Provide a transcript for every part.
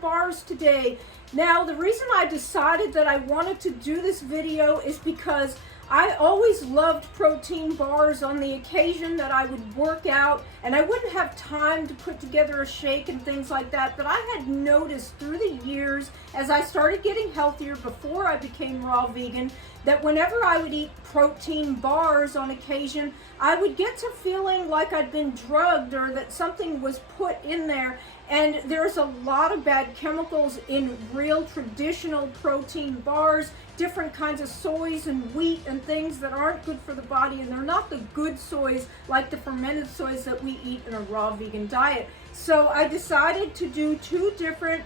Bars today. Now, the reason I decided that I wanted to do this video is because I always loved protein bars on the occasion that I would work out and I wouldn't have time to put together a shake and things like that. But I had noticed through the years as I started getting healthier before I became raw vegan that whenever I would eat protein bars on occasion, I would get to feeling like I'd been drugged or that something was put in there. And there's a lot of bad chemicals in real traditional protein bars, different kinds of soys and wheat and things that aren't good for the body, and they're not the good soys like the fermented soys that we eat in a raw vegan diet. So I decided to do two different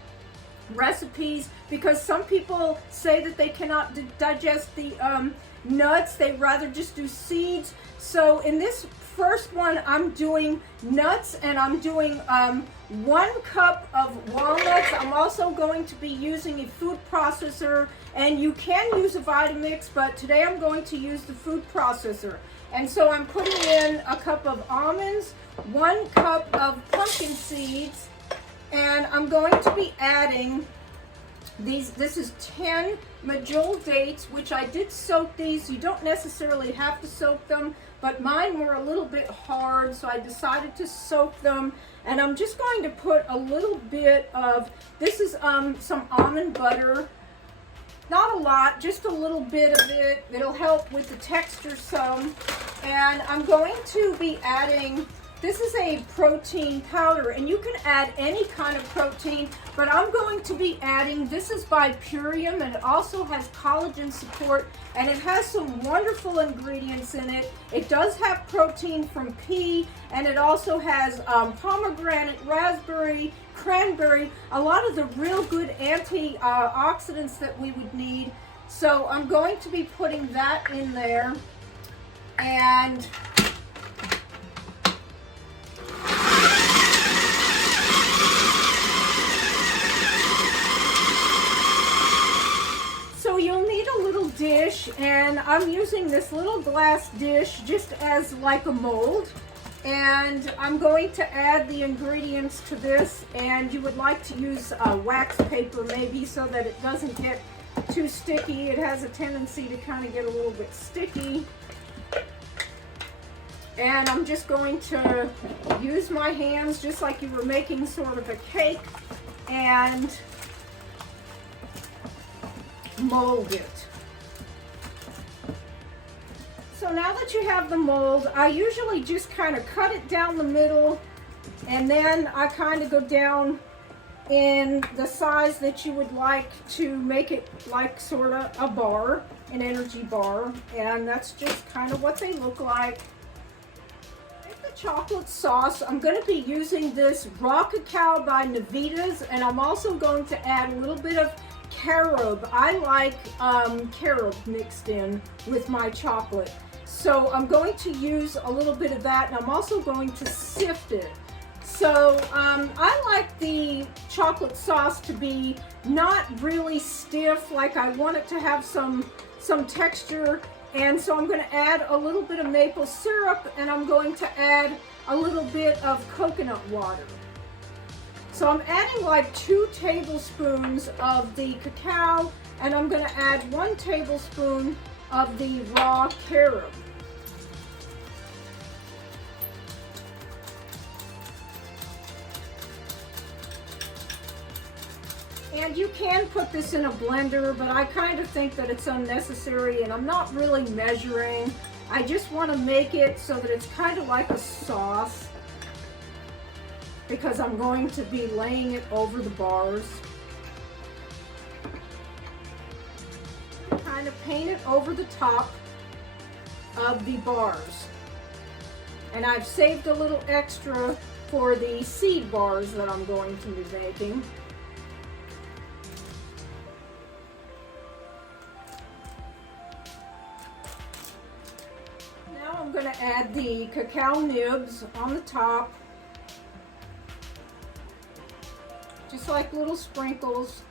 recipes because some people say that they cannot digest the nuts, they rather just do seeds. So in this first one, I'm doing nuts, and I'm doing 1 cup of walnuts. I'm also going to be using a food processor, and you can use a Vitamix, but today I'm going to use the food processor. And so I'm putting in a cup of almonds, 1 cup of pumpkin seeds, and I'm going to be adding this is 10 medjool dates, which I did soak these. You don't necessarily have to soak them, but mine were a little bit hard, so I decided to soak them. And I'm just going to put a little bit of, this is some almond butter. Not a lot, just a little bit of it. It'll help with the texture some. And I'm going to be adding, this is a protein powder, and you can add any kind of protein, but I'm going to be adding, this is by Purium, and it also has collagen support, and it has some wonderful ingredients in it. It does have protein from pea, and it also has pomegranate, raspberry, cranberry, a lot of the real good antioxidants that we would need. So I'm going to be putting that in there, and so you'll need a little dish, and I'm using this little glass dish just as like a mold. And I'm going to add the ingredients to this, and you would like to use wax paper maybe so that it doesn't get too sticky. It has a tendency to kind of get a little bit sticky. And I'm just going to use my hands just like you were making sort of a cake and mold it. So now that you have the mold, I usually just kind of cut it down the middle, and then I kind of go down in the size that you would like to make it like sort of a bar, an energy bar, and that's just kind of what they look like. The chocolate sauce, I'm going to be using this raw cacao by Navitas, and I'm also going to add a little bit of carob. I like carob mixed in with my chocolate. So I'm going to use a little bit of that, and I'm also going to sift it. So I like the chocolate sauce to be not really stiff, like I want it to have some texture. And so I'm going to add a little bit of maple syrup, and I'm going to add a little bit of coconut water. So I'm adding like 2 tablespoons of the cacao, and I'm going to add 1 tablespoon of the raw carob. And you can put this in a blender, but I kind of think that it's unnecessary, and I'm not really measuring. I just want to make it so that it's kind of like a sauce, because I'm going to be laying it over the bars. Kind of paint it over the top of the bars. And I've saved a little extra for the seed bars that I'm going to be making. Now I'm going to add the cacao nibs on the top. just like little sprinkles.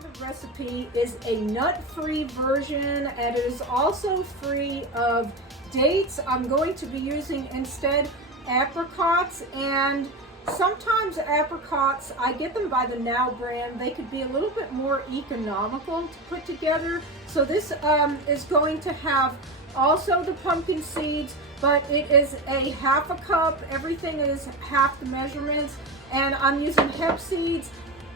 The recipe is a nut-free version, and it is also free of dates. I'm going to be using instead apricots, and sometimes apricots, I get them by the Now brand. They could be a little bit more economical to put together. So this is going to have also the pumpkin seeds, but it is a half a cup. Everything is half the measurements, and I'm using hemp seeds,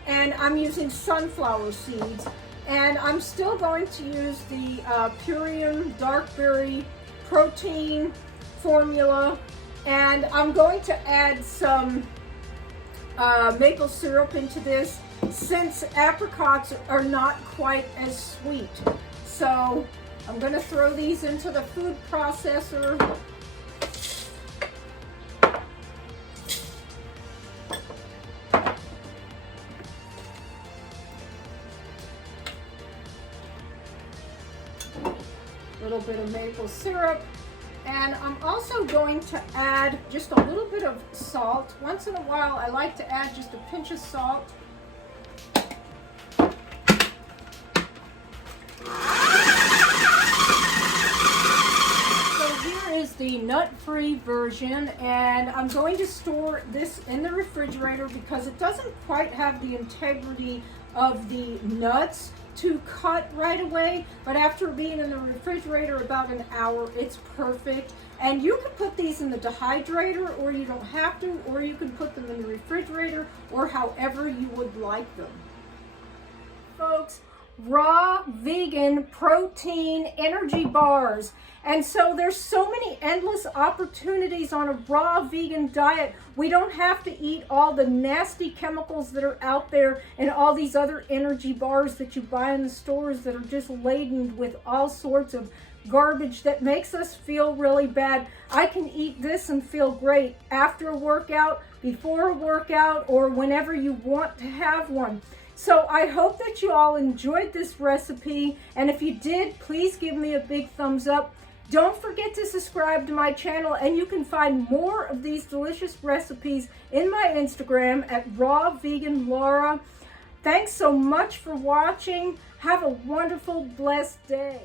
and I'm using sunflower seeds, and I'm still going to use the Purium Dark Berry Protein formula, and I'm going to add some maple syrup into this since apricots are not quite as sweet. So I'm going to throw these into the food processor. Little bit of maple syrup, and I'm also going to add just a little bit of salt. Once in a while I like to add just a pinch of salt. So here is the nut-free version, and I'm going to store this in the refrigerator because it doesn't quite have the integrity of the nuts to cut right away, but after being in the refrigerator about an hour, it's perfect. And you can put these in the dehydrator, or you don't have to, or you can put them in the refrigerator, or however you would like them. Folks, raw vegan protein energy bars. And so there's so many endless opportunities on a raw vegan diet. We don't have to eat all the nasty chemicals that are out there and all these other energy bars that you buy in the stores that are just laden with all sorts of garbage that makes us feel really bad. I can eat this and feel great after a workout, before a workout, or whenever you want to have one. So I hope that you all enjoyed this recipe, and if you did, please give me a big thumbs up. Don't forget to subscribe to my channel, and you can find more of these delicious recipes in my Instagram at Raw Vegan Laura. Thanks so much for watching. Have a wonderful, blessed day.